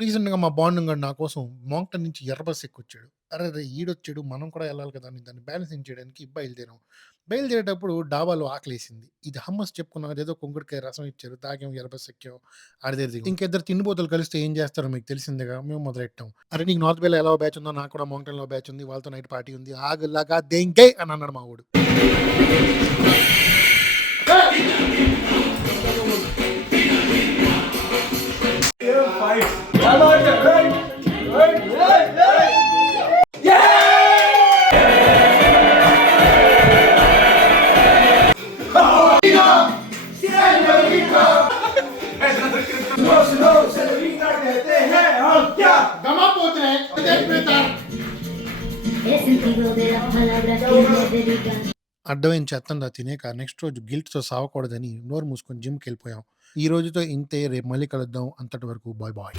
రీసెంట్‌గా మా బాండింగ్ గాడు నా కోసం మోంక్టన్ నుంచి ఎర్ర బస్ ఎక్కొచ్చాడు. అరెరే! ఈడొచ్చాడు మనం కూడా ఎళ్ళాలి కదా! అని దాన్ని బ్యాలెన్సింగ్ చేయడానికి బయలుదేరాం. బయలుదేరేటప్పుడు డాబాలో ఆకలేసింది. ఇది హమ్మస్ చెప్పుకున్నాం. అదేదో కుంకుడుకాయ రసం ఇచ్చారు. తాగాం, ఎర్ర బస్ ఎక్కాం. ఆడి దగ్గర దిగాం. ఇంకిద్దరు తిండిపోతులు కలిస్తే ఏం చేస్తారో మీకు తెలిసిందేగా. మేము మొదలెట్టాం. "అరె! నీకు నార్త్ వేలో ఎలా బ్యాచ్ ఉందో నాకు కూడా మోంక్టన్‌లో బ్యాచ్ ఉంది. వాళ్ళతో నైట్ పార్టీ ఉంది. ఆగులగా దెంగే" అని అన్నాడు మా వోడు. El sentido de las palabras que nos dedican. అడ్డమైన చెత్తంతా తినేక నెక్స్ట్ రోజు గిల్ట్‌తో సావకూడదని నోరు మూసుకొని జిమ్‌కెళ్ళిపోయాం. ఈ రోజుతో ఇంతే. రేపు మళ్ళీ కలుద్దాం. అంతటి వరకు బాయ్ బాయ్.